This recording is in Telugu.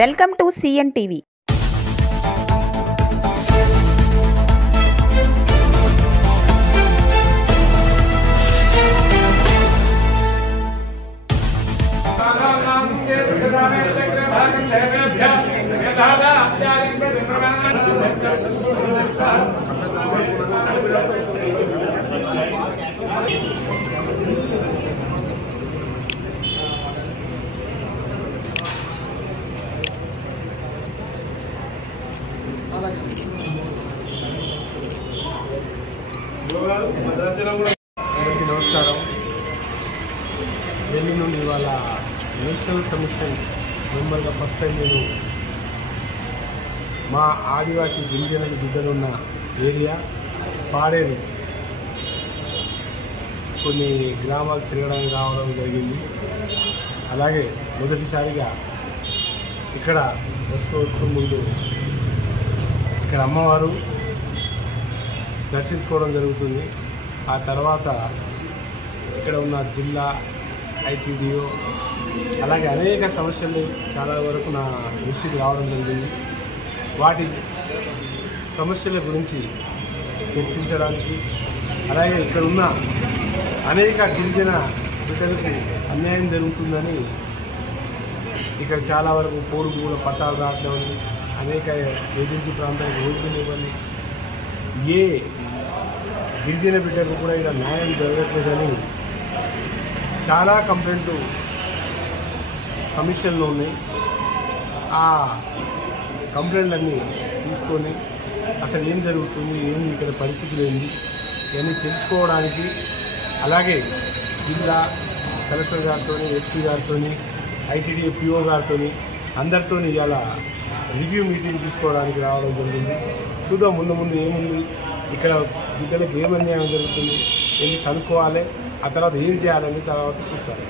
Welcome to CN TV. నమస్కారం. ఢిల్లీ నుండి ఇవాళ నేషనల్ కమిషన్ మెంబర్గా ఫస్ట్ టైం నేను మా ఆదివాసీ గిరిజనుల బిడ్డలున్న ఏరియా పాడేరు కొన్ని గ్రామాలు తిరగడానికి రావడం జరిగింది. అలాగే మొదటిసారిగా ఇక్కడ వస్తూ ముందు ఇక్కడ అమ్మవారు దర్శించుకోవడం జరుగుతుంది. ఆ తర్వాత ఇక్కడ ఉన్న జిల్లా ఐటీడీఓ అలాగే అనేక సమస్యలు చాలా వరకు నా దృష్టికి రావడం జరిగింది. వాటి సమస్యల గురించి చర్చించడానికి అలాగే ఇక్కడ ఉన్న అనేక గిరిజన బిడ్డలకు అన్యాయం జరుగుతుందని ఇక్కడ చాలా వరకు పోడు భూముల పట్టాలు రావడం అనేక ఏజెన్సీ ప్రాంతాలకు రోడ్లు ఇవ్వండి ఏ గిరిజన బిడ్డకు కూడా ఇక్కడ న్యాయం జరగట్లేదని చాలా కంప్లైంట్లు కమిషన్లో ఉన్నాయి. ఆ కంప్లైంట్లన్నీ తీసుకొని అసలు ఏం జరుగుతుంది, ఏంది ఇక్కడ పరిస్థితులు ఏంది ఇవన్నీ తెలుసుకోవడానికి అలాగే జిల్లా కలెక్టర్ గారితో ఎస్పీ గారితో ఐటీడీ పిఓ గారితో అందరితో ఇలా రివ్యూ మీటింగ్ తీసుకోవడానికి రావడం జరిగింది. చూద్దాం ముందు ఏముంది, ఇక్కడ బిడ్డలకు ఏం అన్యాయం జరుగుతుంది ఏంటి కనుక్కోవాలి, ఆ తర్వాత ఏం చేయాలని తర్వాత చూస్తారు.